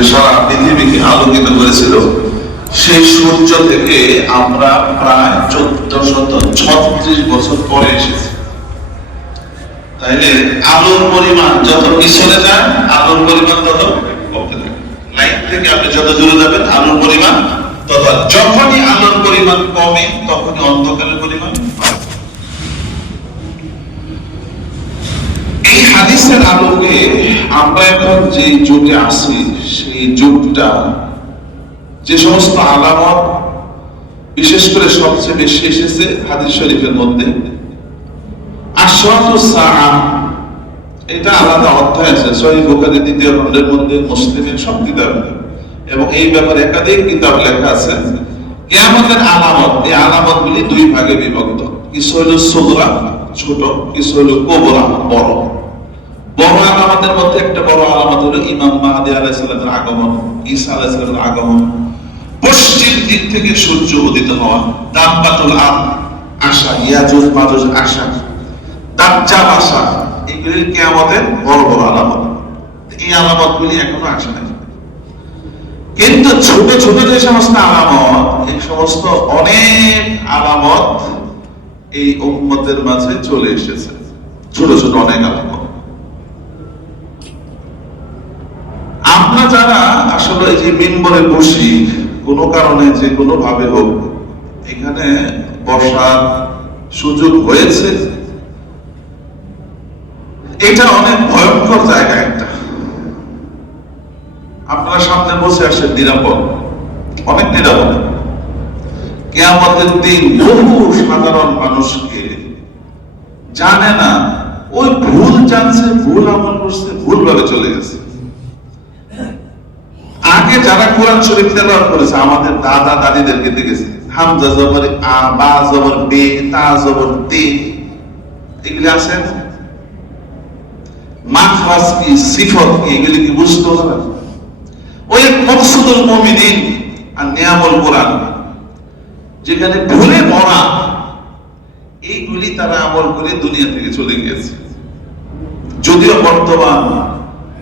যে সারা পৃথিবীকে আলোকিত করেছিল, সেই সূর্য থেকে আমরা প্রায় 1436 বছর পরে এসেছি। তাইলে আলোর পরিমাণ যত পিছনে যান, আলোর পরিমাণ তত কমতে থাকে। লাইট থেকে আপনি যত দূরে যাবেন, আলোর পরিমাণ তত। যখনই আলোর পরিমাণ কমে, তখনই অন্ধকারের পরিমাণ বাড়ে। এই হাদিসের আলোকে আমরা এখন যে যুগে আছি, সেই যুগটা যে সমস্ত আলামত বিশেষ করে সবচেয়ে বেশি এসেছে হাদিস শরীফের মধ্যে, আশরাতুস সাআহ, এটা আলাদা অধ্যায় আছে সহিহ বুখারী 2য় খণ্ডের মধ্যে, মুসলিমের সব কিতাবে, এবং এই ব্যাপারে একাধিক কিতাব লেখা আছে। কিয়ামতের আলামত, এই আলামতগুলি দুই ভাগে বিভক্ত। কিছু হলো সুগরা, ছোট, কিছু হলো কুবরা, বড়। বড় আলামতের মধ্যে একটা বড় আলামত হলো ইমাম মাহদী আলাইহিস সালামের আগমন, ঈসা আলাইহিস সালামের আগমন, পশ্চিম দিক থেকে সূর্য উদিত হওয়া, দাব্বাতুল আরদ আসা, ইয়াজুজ মাজুজ আসা, দাজ্জাল আসা, এগুলি কিয়ামতের বড় বড় আলামত। এই আলামতগুলি এখনো আসে নাই। কিন্তু ছোট ছোট যে সমস্ত আলামত, এই সমস্ত অনেক আলামত এই উম্মতের মাঝে চলে এসেছে। ছোট ছোট অনেক আলামত। আমরা যারা আসলে এই যে মিম্বরে বসি, কোনো কারণে যে কোনো ভাবে হোক এখানে বসার সুযোগ হয়েছে, এটা অনেক ভয়ঙ্কর জায়গা একটা। আপনারা সামনে বসে আসেন নিরাপদ, অনেক নিরাপদ। কিয়ামতের দিন বহু সাধারণ মানুষকে জানে না, ওই ভুল জানছে, ভুল আমল করছে, ভুল ভাবে চলে গেছে। আগে যারা কোরআন শরীফ তেলাওয়াত করেছে, আমাদের দাদা দাদিদেরকে দেখেছে, হামজা জবর আ, বা জবর বে, তা জবর তে, এগুলি আছে। মাখরাজ কি, সিফত কি, এগুলি কি বুঝতে হবে? ওই মকসুদুল মুমিনিন আর নিয়ামুল কোরআন, যেখানে ভুলে মরা, এইগুলি তারা আমল করে দুনিয়া থেকে চলে গিয়েছে। যদিও বর্তমান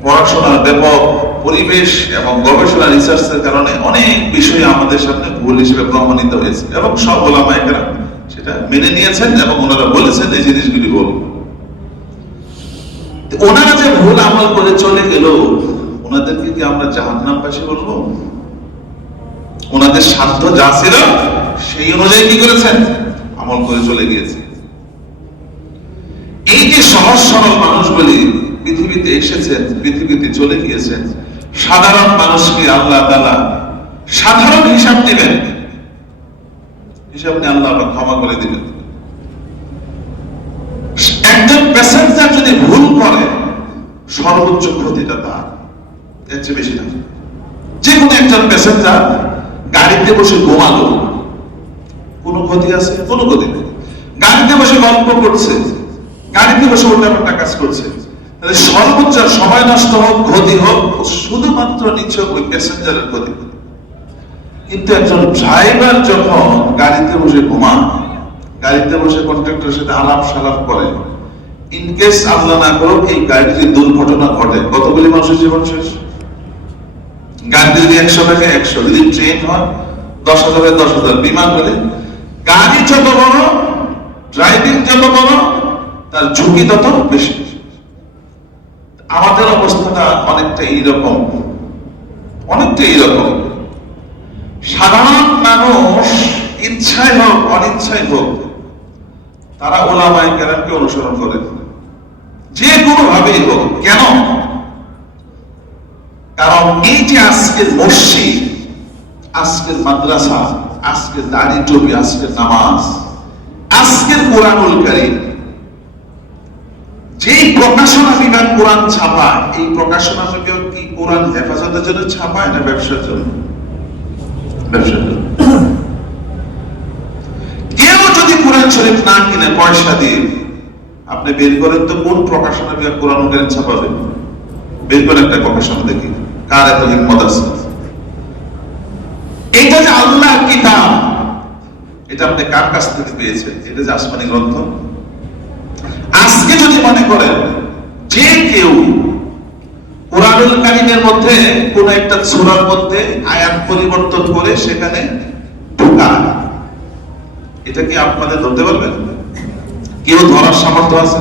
পড়াশোনার ব্যাপক পরিবেশ এবং গবেষণা রিসার্চের কারণে অনেক বিষয় আমাদের সামনে ভুল হিসেবে প্রমাণিত হয়েছে, এবং সব ওলামায়ে কেরাম সেটা মেনে নিয়েছেন এবং ওনারা বলেছেন এই জিনিসগুলি ভুল। ওনারা যে ভুল আমল করে চলে গেল, ওনাদেরকে কি আমরা জাহান্নামবাসী বলবো? ওনাদের সাধ্য যা ছিল সেই অনুযায়ী কি করেছেন? আমল করে চলে গিয়েছে। এই যে সহজ সরল মানুষগুলি পৃথিবীতে এসেছেন, পৃথিবীতে চলে গিয়েছেন, সাধারণ মানুষকে আল্লাহ তাআলা সাধারণ হিসাব দিবেন, হিসাব নিয়ে আল্লাহ ক্ষমা করে দিবেন। একজন প্যাসেঞ্জার যদি ভুল করে, সর্বোচ্চ ক্ষতিটা তার, এর চেয়ে বেশি না। যে কোনো একজন প্যাসেঞ্জার গাড়িতে বসে ঘুমালো, কোনো ক্ষতি আছে? কোনো ক্ষতি নেই। গাড়িতে বসে গল্প করছে, গাড়িতে বসে উল্টাপাল্টা কাজ করছে, তাহলে সর্বোচ্চ সময় নষ্ট হোক, ক্ষতি হোক, শুধুমাত্র নিছক ওই প্যাসেঞ্জারের ক্ষতি। কিন্তু একজন ড্রাইভার যখন গাড়িতে বসে ঘুমান, গাড়িতে বসে কন্ট্রাক্টরের সাথে আলাপ সালাপ করে, ইনকেস আল্লাহ না করুক এই গাড়িতে যদি দুর্ঘটনা ঘটে, কতগুলি মানুষের জীবন শেষ। গাড়িতে যদি 100 থাকে 100, যদি ট্রেন হয় 10,000 10,000, বিমান হলে, গাড়ি যত বড়, ড্রাইভিং যত বড়, তার ঝুঁকি তত বেশি। আমাদের অবস্থাটা অনেকটা এইরকম, অনেকটা এইরকম। সাধারণ মানুষ ইচ্ছাই হোক অনিচ্ছাই হোক, তারা ওলামায়ে কেরামকে অনুসরণ করে, যে কোনো ভাবেই হোক। কেন? কারণ এই যে আজকের মসজিদ, আজকের মাদ্রাসা, আজকের দাড়ি টুপি, আজকের নামাজ, আজকের কোরআনুল কারীম, যে প্রকাশনা বিভাগ কোরআন ছাপায়, এই প্রকাশনা বিভাগ কি কোরআন হেফাজতের জন্য ছাপায় না ব্যবসার জন্য? ব্যবসার জন্য। কেউ যদি কোরআন শরীফ না কিনে পয়সা দিয়ে, আপনি বের করেন তো কোন প্রকাশনা বিভাগ কোরআন কারীম ছাপাবে? বের করেন একটা প্রকাশনা দেখি, কার এত হিম্মত আছে। এটা যে আল্লাহর কিতাব, এটা আপনি কার কাছ থেকে পেয়েছেন? এটা যে আসমানি গ্রন্থ। আজকে যদি মনে করেন যে কেউ কোরআন কোরআনুল কারীমের মধ্যে কোন একটা সূরার মধ্যে আয়াত পরিবর্তন করে সেখানে ঢোকা, এটা কি আপনাদের ধরতে পারবেন? কেউ ধরার সামর্থ্য আছে?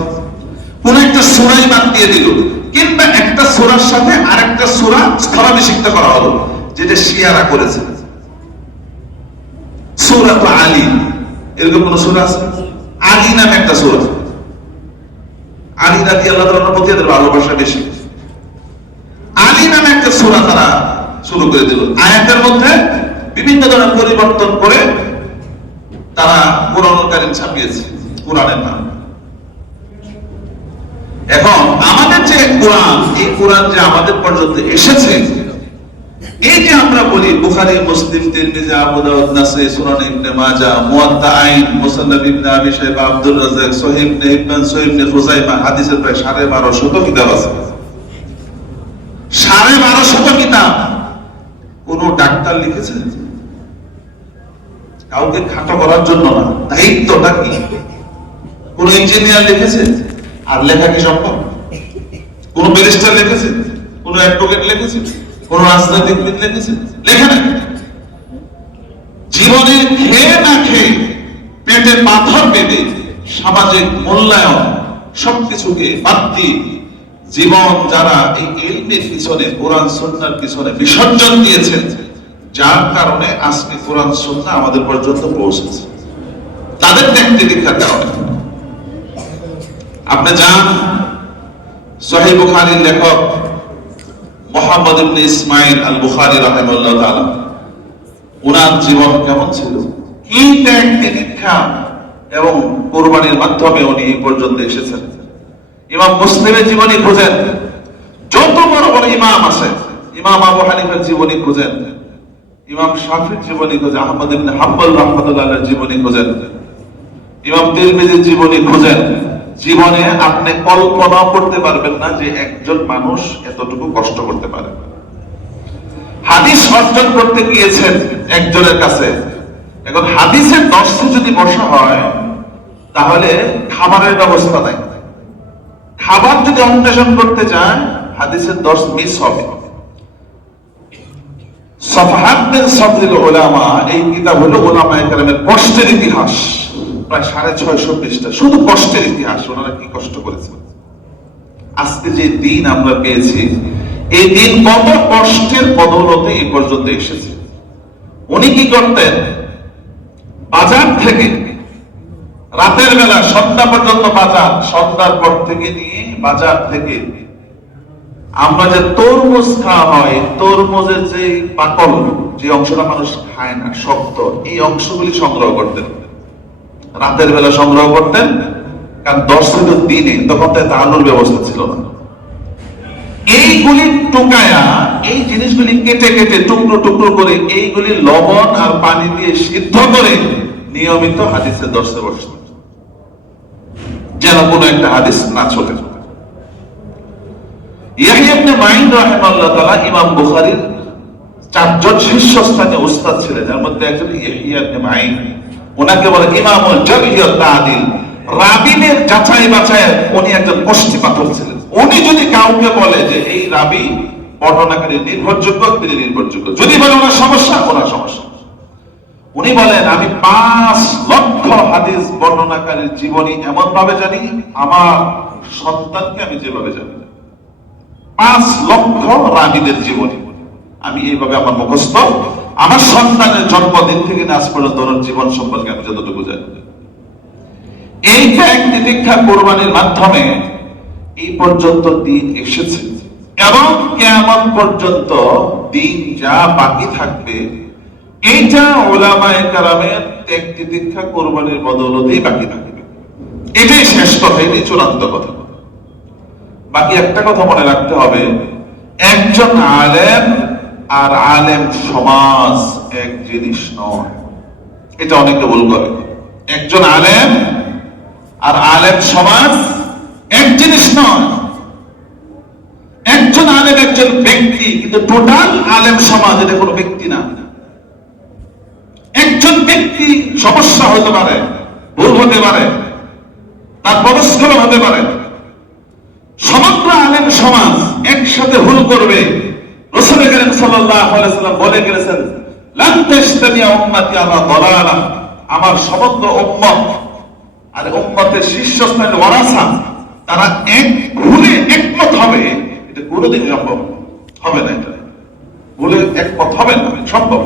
কোন একটা সূরাই বাদ দিয়ে দিল, কিংবা একটা সূরার সাথে আরেকটা সূরা স্থলাভিষিক্ত করা হলো, যেটা শিয়ারা করেছে। সূরা তো আলী, এরকম কোন সূরা আছে? আলী নামে একটা সূরা, আলী রাদিয়াল্লাহু তাআলার প্রতি এদের ভালোবাসা বেশি। আলী নামে একটা সূরা তারা শুরু করে দিল, আয়াতের মধ্যে বিভিন্ন ধরনের পরিবর্তন করে তারা কোরআনুল কারীম ছাপিয়েছে কোরআনের নাম। এখন আমাদের যে কোরআন, এই কোরআন যে আমাদের পর্যন্ত এসেছে, এই যে আমরা বলি বুখারী, মুসলিম, তিরমিজি, আবু দাউদ, নাসাঈ, সুনান ইবনে মাজাহ, মুওয়াত্তা আইন, মুসান্নাফ ইবনে আবি শাইবা, আব্দুর রাজ্জাক, সহিহ ইবনে হিব্বান, সহিহ ইবনে খুযাইমা, হাদিসের প্রায় 1250 কিতাব আছে। 1250 কিতাব কোন ডাক্তার লিখেছে? কাউকে খাটো করার জন্য না, দায়িত্বটা কি? কোন ইঞ্জিনিয়ার লিখেছে? আর লেখা কি সম্ভব? কোন ব্যারিস্টার লিখেছে? কোন অ্যাডভোকেট লিখেছে? কোন রাজনৈতিকবিদ লিখেছে? লেখা নাই। জীবনে খেয়ে না খেয়ে, পেটে পাথর পেতে, সামাজিক মূল্যায়ন সবকিছুকে বাদ দিয়ে জীবন যারা এই ইলমের পিছনে, কোরআন সুন্নাহর পিছনে বিসর্জন দিয়েছেন, যার কারণে আজকে কোরআন সুন্নাহ আমাদের পর্যন্ত পৌঁছেছে, তাদের ব্যক্তি দীক্ষার কারণে। আপনি যান সহিহ বুখারীর লেখক মুহাম্মদ ইবনে ইসমাঈল আল বুখারী রাহিমাহুল্লাহ তাআলা, ওনার জীবন কেমন ছিল, কি ত্যাগ দীক্ষা এবং কুরবানির মাধ্যমে উনি এই পর্যন্ত এসেছেন। ইমাম মুসলিমের জীবনী খুঁজেন, যত বড় বড় ইমাম আছে, ইমাম আবু হানিফার জীবনী খুঁজেন, ইমাম শাফির জীবনী খুঁজেন, আহমদ ইবনে হাম্বল রাহমাতুল্লাহর জীবনী খুঁজেন, ইমাম তিরমিজির জীবনী খুঁজেন, জীবনে আপনি কল্পনা করতে পারবেন না যে একজন মানুষ এতটুকু কষ্ট করতে পারে। হাদিস অর্জন করতে গিয়েছেন একজনের কাছে, এখন হাদিসের দর্শে যদি বসা হয় তাহলে খাবারের ব্যবস্থা নাই, খাবার যদি অন্বেষণ করতে যায় হাদিসের দর্শ মিস হবে। সাফহাত মিন সাদরিল উলামা, এই কিতাব হলো উলামায়ে কেরামের কষ্টের ইতিহাস, প্রায় 650 পৃষ্ঠা, শুধু কষ্টের ইতিহাস, ওনারা কি কষ্ট করেছেন। আজকে যে দিন আমরা পেয়েছি, এই দিন কত কষ্টের বদৌলতে এই পর্যন্ত এসেছে। উনি কি করতেন? বাজার থেকে রাতের বেলা সন্ধ্যা পর্যন্ত বাজার, সন্ধ্যার পর থেকে নিয়ে বাজার থেকে আমরা যে তরমুজ খাওয়া হয়, তরমুজের যে পাকল, যে অংশটা মানুষ খায় না, শক্ত, এই অংশগুলি সংগ্রহ করতেন, রাতের বেলা সংগ্রহ করতেন। কারণ 10 দিনে তখন তো আলোর ব্যবস্থা ছিল না। এইগুলি টুকায়া, এই জিনিসগুলি কেটে কেটে টুকরো টুকরো করে, এইগুলি লবণ আর পানি দিয়ে সিদ্ধ করে নিয়মিত হাদিসের দর্শে বসতেন, যেন কোনো একটা হাদিস না চলে। ইয়াহইয়া ইবনে মাঈন রাহিমাহুল্লাহ তাআলা ইমাম বুখারীর 4 জন শীর্ষস্থানীয় উস্তাদ ছিলেন, এর মধ্যে একজন ইয়াহইয়া ইবনে মাঈন, ওনাকে বলে ইমামুল জারহ ওয়া তা'দীল, রাবীদের যাচাই বাছাইয়ের উনি একজন কষ্টি পাথর ছিলেন। উনি যদি কাউকে বলে যে এই রাবী বর্ণনাকারী নির্ভরযোগ্য, তিনি নির্ভরযোগ্য, যদি বলে ওনার সমস্যা, ওনার সমস্যা। উনি বলেন আমি 5 লক্ষ হাদিস বর্ণনাকারীর জীবনী এমন ভাবে জানি, আমার সন্তানকে আমি যেভাবে জানি। 5 লক্ষ রাবীদের জীবনী আমি এইভাবে আমার মুখস্থ, আমার সন্তানের জন্মদিন থেকে আজ পর্যন্ত ওনার জীবন সম্পর্কে আমি যতটুকু জানি। এই ত্যাগ তিতিক্ষা কোরবানির মাধ্যমে এই পর্যন্ত দিন এসেছে, এবং কিয়ামত পর্যন্ত দিন যা বাকি থাকবে, এইটা উলামায়ে কেরামের ত্যাগ তিতিক্ষা কোরবানির বদৌলতেই বাকি থাকবে। এটাই শেষ কথা, এটাই চূড়ান্ত কথা। বাকি একটা কথা মনে রাখতে হবে, একজন আলেম আর আলেম সমাজ এক জিনিস নয়, এটা অনেকে ভুল করে। একজন আলেম আর আলেম সমাজ এক জিনিস নয়। একজন আলেম একজন ব্যক্তি, কিন্তু টোটাল আলেম সমাজ এটা কোনো ব্যক্তি না। একজন ব্যক্তি সমস্যা হতে পারে, ভুল হতে পারে, তার পদস্খলন হতে পারে, সমগ্র আলেম সমাজ একসাথে ভুল করবে। রাসূল করিম সাল্লাল্লাহু আলাইহি ওয়াসাল্লাম বলে গেছেন, লান তাজতামিয়া উম্মতি আলা দালালাহ, আমার সমগ্র উম্মত আর উম্মতের শীর্ষস্থানে ওয়ারাসা, তারা এক ভুলে একমত হবে, এটা কোনোদিন সম্ভব হবে না। এটা ভুলে একমত হবে না, সম্ভব।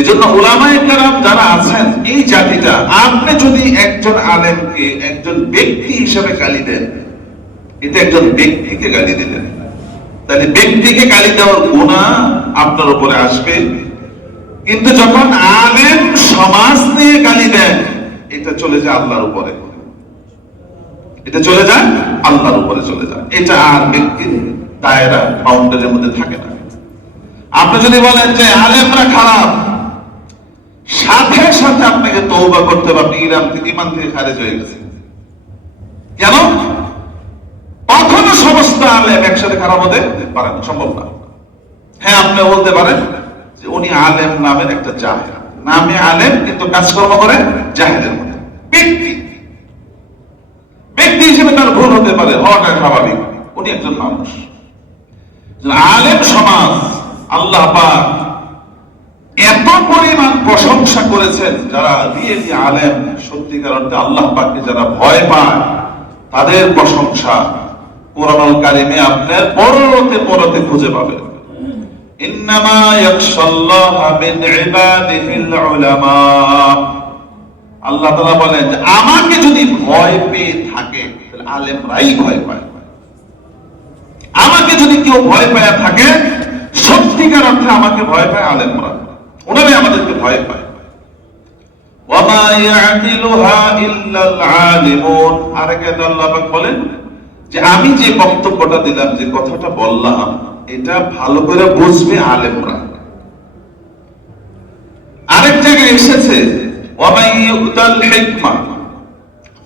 এজন্য উলামায়ে কেরাম যারা আছেন এই জাতিটা, আপনি যদি একজন আলেমকে একজন ব্যক্তি হিসেবে গালি দেন, এটা একজন ব্যক্তিকে গালি দিলেন, তাহলে ব্যক্তিকে গালি দেওয়ার গুনাহ আপনার উপরে আসবে। কিন্তু যখন আলেম সমাজ নিয়ে গালি দেন, এটা চলে যায় আল্লাহর উপরে, এটা চলে যায় আল্লাহর উপরে চলে যায়, এটা আর ব্যক্তির দায়রা বাউন্ডারির মধ্যে থাকে না। আপনি যদি বলেন যে আলেমরা খারাপ, সাথে সাথে আপনাকে তওবা করতে হবে, আপনি ঈমান থেকে খারিজ হয়ে গেছেন। কেন? কখনো সমস্ত আলেম একসাথে খারাপ হতে পারে না, সম্ভব না। হ্যাঁ, আপনি বলতে পারেন যে উনি আলেম নামের একটা জাহেল, নামে আলেম কিন্তু কাজকর্ম করে জাহেলের মতো। ব্যক্তি হিসেবে তার ভুল হতে পারে, হওয়াটা স্বাভাবিক, উনি একজন মানুষ। আলেম সমাজ আল্লাহ পাক এত পরিমাণ প্রশংসা করেছেন, যারা রিয়েলি আলেম, সত্যিকার অর্থে আল্লাহ পাককে যারা ভয় পায়, তাদের প্রশংসা কোরআনুল কারীমে আপনার পরতে পরতে খুঁজে পাবেন। ইন্নামা ইয়াখশাল্লাহা মিন ইবাদিহিল উলামা, আল্লাহ তাআলা বলেন যে আমাকে যদি ভয় পেয়ে থাকে তাহলে আলেমরাই ভয় পায়। আমাকে যদি কেউ ভয় পায় থাকে, সত্যিকার অর্থে আমাকে ভয় পায় আলেমরা, ওনারাই আমাদেরকে ভয় পায়। ওয়ামা ইয়াকিলুহা ইল্লাল আলিমুন, আরেকে আল্লাহ পাক বলেন যে আমি যে বক্তব্যটা দিলাম, যে কথাটা বললাম, এটা ভালো করে বুঝবে আলেমরা। আরেক জায়গায় এসেছে ওয়ামা ইউতাল হিকমা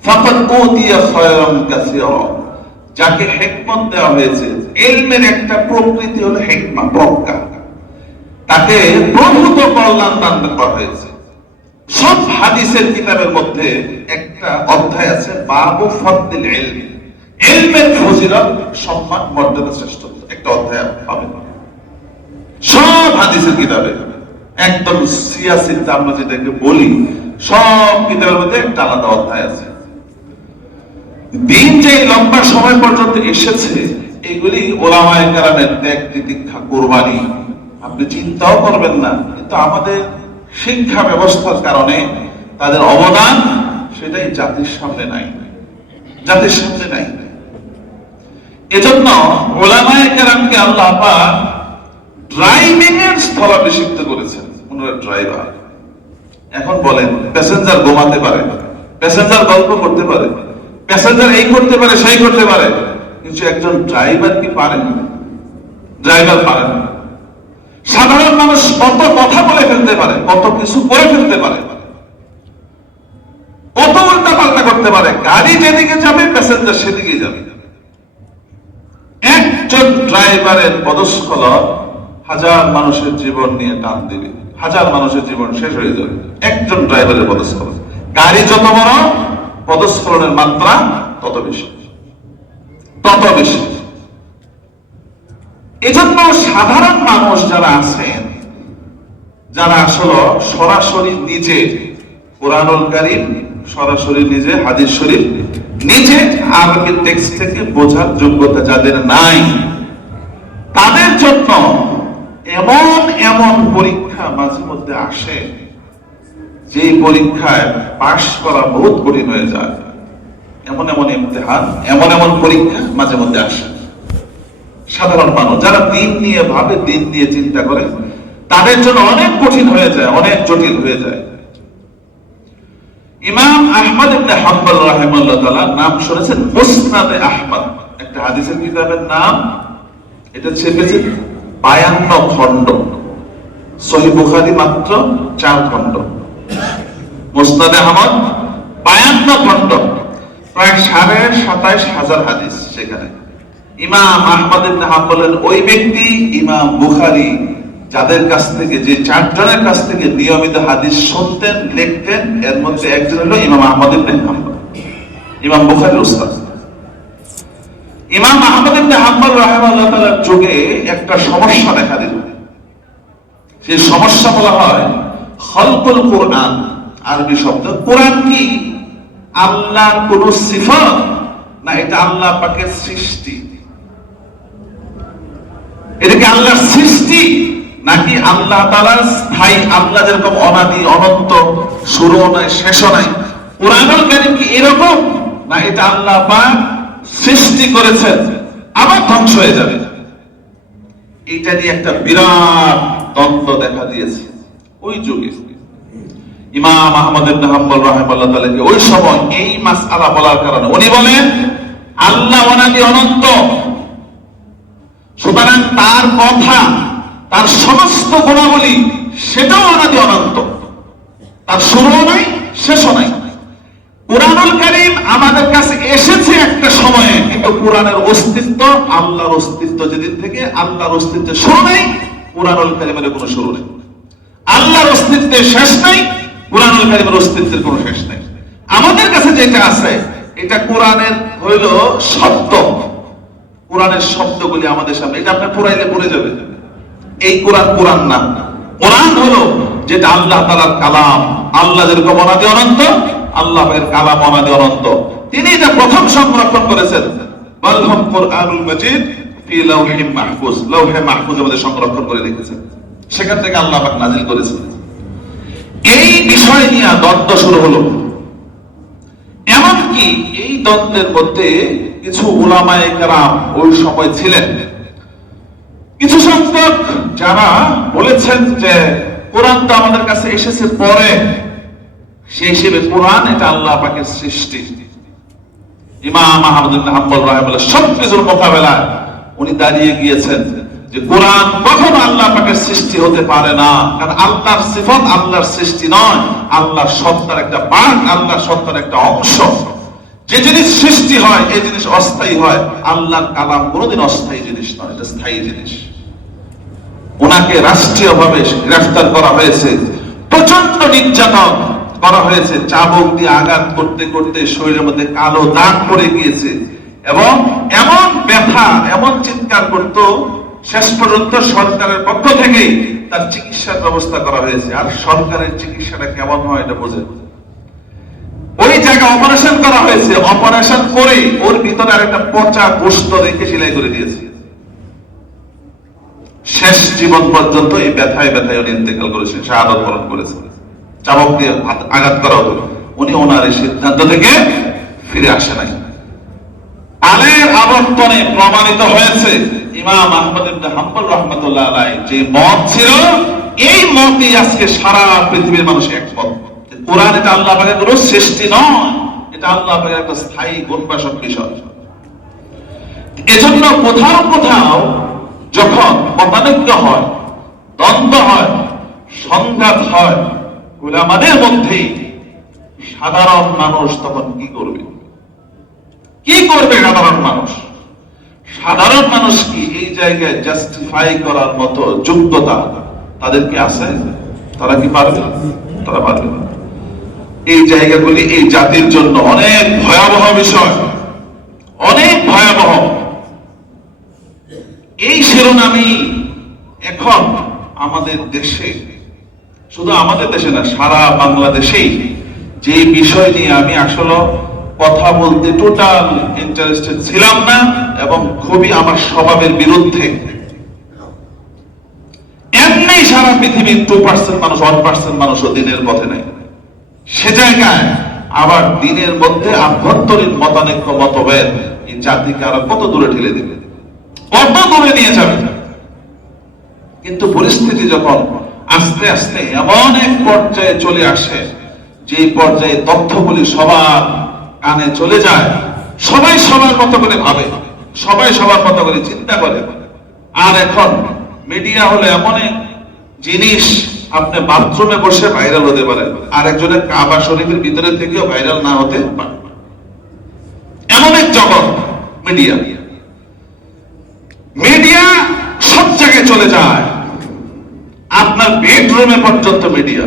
ফাকাদ উতিয়া খায়রান কাসীরা, যাকে হিকমত দেওয়া হয়েছে, ইলমের একটা প্রকৃতি হলো হিকমা, প্রজ্ঞা, তাকে প্রভূত কল্যাণ দান করা হয়েছে। সব হাদিসের কিতাবের মধ্যে একটা অধ্যায় আছে বাবু ফাদলিল ইলম, ইলমের ফজিলত, সম্মান, মর্যাদা, শ্রেষ্ঠত্ব, একটা অধ্যায় পাবেন সব হাদিসের কিতাবে। একদম সিয়াসিত আমরা যেটাকে বলি, সব কিতাবের মধ্যে একটা আলাদা অধ্যায় আছে। দিন যে লম্বা সময় পর্যন্ত এসেছে, এগুলি ওলামায়ে কেরামের ত্যাগ, তিতিক্ষা, কুরবানি, আপনি চিন্তাও করবেন না। কিন্তু আমাদের শিক্ষা ব্যবস্থার কারণে তাদের অবদান, সেটাই জাতির সামনে নাই, জাতির সামনে নাই। এজন্য ওলামায়ে কেরামকে আল্লাহ পাক ড্রাইভিং এর স্থলাভিষিক্ত করেছেন। ওনারা ড্রাইভার। এখন বলেন, প্যাসেঞ্জার ঘুমাতে পারে, প্যাসেঞ্জার গল্প করতে পারে, প্যাসেঞ্জার এই করতে পারে, সেই করতে পারে, কিন্তু একজন ড্রাইভার কি পারেন? ড্রাইভার পারেন। সাধারণ মানুষ কত কথা বলে ফেলতে পারে, কত কিছু করে ফেলতে পারে, কত উল্টা পাল্টা করতে পারে। গাড়ি যেদিকে যাবে, প্যাসেঞ্জার সেদিকে যাবে। একজন ড্রাইভারের পদস্খলন হাজার মানুষের জীবন নিয়ে টান দিবে, হাজার মানুষের জীবন শেষ হয়ে যাবে একজন ড্রাইভারের পদস্খলন। গাড়ি যত বড়, পদস্খলনের মাত্রা তত বেশি, তত বেশি। এজন্য সাধারণ মানুষ যারা আছেন, যারা আসলে সরাসরি নিজে কুরআনুল কারীম, সরাসরি নিজে হাদিস শরীফ, নিজে আরবি টেক্সট থেকে বোঝার যোগ্যতা যাদের নাই, তাদের জন্য এমন এমন পরীক্ষা মাঝে মধ্যে আসে, যে পরীক্ষায় পাশ করা বহুত কঠিন হয়ে যায়। এমন এমন ইমতিহান, এমন এমন পরীক্ষা মাঝে মধ্যে আসে। সাধারণ মানুষ যারা দিন নিয়ে ভাবে, দিন নিয়ে চিন্তা করে, তাদের জন্য অনেক কঠিন হয়ে যায়, অনেক জটিল হয়ে যায়। ইমাম আহমদ ইবনে হাম্বল রাহিমাহুল্লাহ তাআলা, নাম শুনেছেন মুসনাদে আহমদ, একটা হাদিসের কিতাবের নাম। এটা ছেপেছে 52 খণ্ড, সহিহ বুখারী মাত্র 4 খণ্ড, মুসনাদে আহমদ 52 খণ্ড, প্রায় 27,500 হাদিস সেখানে। ইমাম আহমদ ইবনে হাম্বলের ওই ব্যক্তি ইমাম বুখারী, যাদের কাছ থেকে, যে 4 জনের কাছ থেকে নিয়মিত হাদিস শুনতেন, লিখতেন, এর মধ্যে একজন হলো ইমাম আহমদ ইবনে হাম্বল, ইমাম বুখারীর উস্তাদ। ইমাম আহমদ ইবনে হাম্বল রাহিমাহুল্লাহ তাআলার যুগে একটা সমস্যা দেখা দিল। সেই সমস্যা বলা হয় খলকুল কোরআন। আরবি শব্দ। কোরআন কি আল্লাহর কোন সিফাত, না এটা আল্লাহ পাকের সৃষ্টি? এটা কি আল্লাহর সৃষ্টি, নাকি আল্লাহ তাআলার স্থায়ী? আল্লাহ যেরকম অনাদি অনন্ত, শুরু নাই শেষ নাই, কোরআনুল কারীম কি এরকম, না এটা আল্লাহ পাক সৃষ্টি করেছেন আবার ধ্বংস হয়ে যাবে? এটা নিয়ে একটা বিরাট দ্বন্দ্ব দেখা দিয়েছে ওই যুগে। ইমাম আহমদ ইবনে হাম্বল রাহিমাহুল্লাহ তাআলাকে ওই সময় এই মাসআলা বলার কারণে উনি বলেন আল্লাহ অনাদি অনন্ত, সুতরাং তার কথা, তার সমস্ত গুণাবলী সেটাও অনাদি অনন্ত, তার শুরুও নাই শেষও নাই। কুরআনুল কারীম আমাদের কাছে এসেছে একটা সময়ে, কিন্তু কোরআনের অস্তিত্ব, আল্লাহর অস্তিত্ব যেদিন থেকে আল্লাহর অস্তিত্বের শুরু নেই, কুরআনুল কারীমের কোনো শুরু নেই। আল্লাহর অস্তিত্বের শেষ নাই, কুরআনুল কারীমের অস্তিত্বের কোনো শেষ নাই। আমাদের কাছে যেটা আছে এটা কোরআনের হইল শব্দ, কোরআনের শব্দগুলি আমাদের সামনে, এটা আপনি পড়াইলে পড়ে যাবে। এই কোরআন কোরআন না, কোরআন হলো যেটা আল্লাহ তাআলার কালাম। আল্লাহ যেরকম অনাদি অনন্ত, আল্লাহ পাকের কালাম অনাদি অনন্ত। তিনি এটা প্রথম সংরক্ষণ করেছেন, বালহুম কুরআনুল মাজিদ ফি লাওহিম মাহফুজ, লাওহে মাহফুজের মধ্যে সংরক্ষণ করে রেখেছেন, সেখান থেকে আল্লাহ পাক নাযিল করেছেন। এই বিষয় নিয়ে দ্বন্দ্ব শুরু হলো। এমনকি এই দ্বন্দ্বের মধ্যে কিছু উলামায়ে কেরাম ওই সময় ছিলেন, কিছু সংখ্যক যারা বলেছেন যে কোরআন তো আমাদের কাছে এসেছে পরে, সেই হিসেবে কোরআন এটা আল্লাহ পাকের সৃষ্টি। ইমাম আহমদ ইবনে হাম্বল রাহিমাহুল্লাহ সবকিছুর মোকাবেলায় উনি দাঁড়িয়ে গিয়েছেন যে কোরআন কখনো আল্লাহ পাকের সৃষ্টি হতে পারে না, কারণ আল্লাহর সিফাত আল্লাহর সৃষ্টি নয়, আল্লাহর সত্তার একটা ভাগ, আল্লাহর সত্তার একটা অংশ। যে জিনিস সৃষ্টি হয় এই জিনিস অস্থায়ী হয়, আল্লাহর কালাম কোনোদিন অস্থায়ী জিনিস নয়, এটা স্থায়ী জিনিস। ওনাকে রাষ্ট্রীয়ভাবে গ্রেফতার করা হয়েছে, প্রচন্ড নির্যাতন করা হয়েছে, চাবুক দিয়ে আঘাত করতে করতে শরীরের মধ্যে কালো দাগ পড়ে গিয়েছে, এবং এমন ব্যথা, এমন চিৎকার করত, শেষ পর্যন্ত সরকারের পক্ষ থেকে তার চিকিৎসার ব্যবস্থা করা হয়েছে। আর সরকারের চিকিৎসাটা কেমন হয় এটা বোঝেন। ওই জায়গায় অপারেশন করা হয়েছে, অপারেশন করে ওর ভিতরে আর একটা পচা গোশত রেখে সেলাই করে দিয়েছে। শেষ জীবন পর্যন্ত এই ব্যথায় ব্যথায় উনি ইন্তেকাল করেছেন, শাহাদাত বরণ করেছেন। চাবুক দিয়ে আঘাত করা হলো, উনি ওনার এই সিদ্ধান্ত থেকে ফিরে আসে নাই। আলের আবর্তনে প্রমাণিত হয়েছে ইমাম আহমদ ইবনে হাম্বল রাহমাতুল্লাহ আলাইহি যে মত ছিল, এই মতই আজকে সারা পৃথিবীর মানুষ একমত। কোরআন এটা আল্লাহ পাকের কোনো সৃষ্টি নয়, এটা আল্লাহ পাকের একটা স্থায়ী গুণবাচক বিষয়। এজন্য কোথাও কোথাও যখন মতানৈক্য হয়, দ্বন্দ্ব হয়, সংঘাত হয় উলামাদের মধ্যে, সাধারণ মানুষ তখন কি করবে? কি করবে সাধারণ মানুষ? সাধারণ মানুষ কি এই জায়গায় জাস্টিফাই করার মতো যোগ্যতা তাদের কি আছে? তারা কি পারবে? তারা পারবে না। এই জায়গাগুলি এই জাতির জন্য অনেক ভয়াবহ বিষয়, অনেক ভয়াবহ। এই শিরোনামে এখন আমাদের দেশে, শুধু আমাদের দেশে না, সারা বাংলাদেশেই যে বিষয় নিয়ে আমি আসলে কথা বলতে টোটাল ইন্টারেস্টেড ছিলাম না, এবং খুবই আমার স্বভাবের বিরুদ্ধে। এমনি সারা পৃথিবীর 2% মানুষ, 1% মানুষও দিনের পথে নাই। সে জায়গায় আবার দিনের মধ্যে আভ্যন্তরীণ মতানৈক্য, মতভেদ এই জাতিকে আরো কত দূরে ঠেলে দেবে, কত দূরে নিয়ে যাবে। কিন্তু পরিস্থিতি যখন আস্তে আস্তে এমন এক পর্যায়ে চলে আসে, যে পর্যায়ে তথ্যগুলি সবার কানে চলে যায়, সবাই সবার মতো করে ভাবে, সবাই সবার মতো করে চিন্তা করে। আর এখন মিডিয়া হলো এমন এক জিনিস, আপনি বাথরুমে বসে ভাইরাল হতে পারে, আর একজনের কাবা শরীফের ভিতরে থেকেও ভাইরাল না হতে পারে। এমন এক জগৎ মিডিয়া। মিডিয়া সব জায়গায় চলে যায়, আপনার বেডরুমে পর্যন্ত মিডিয়া,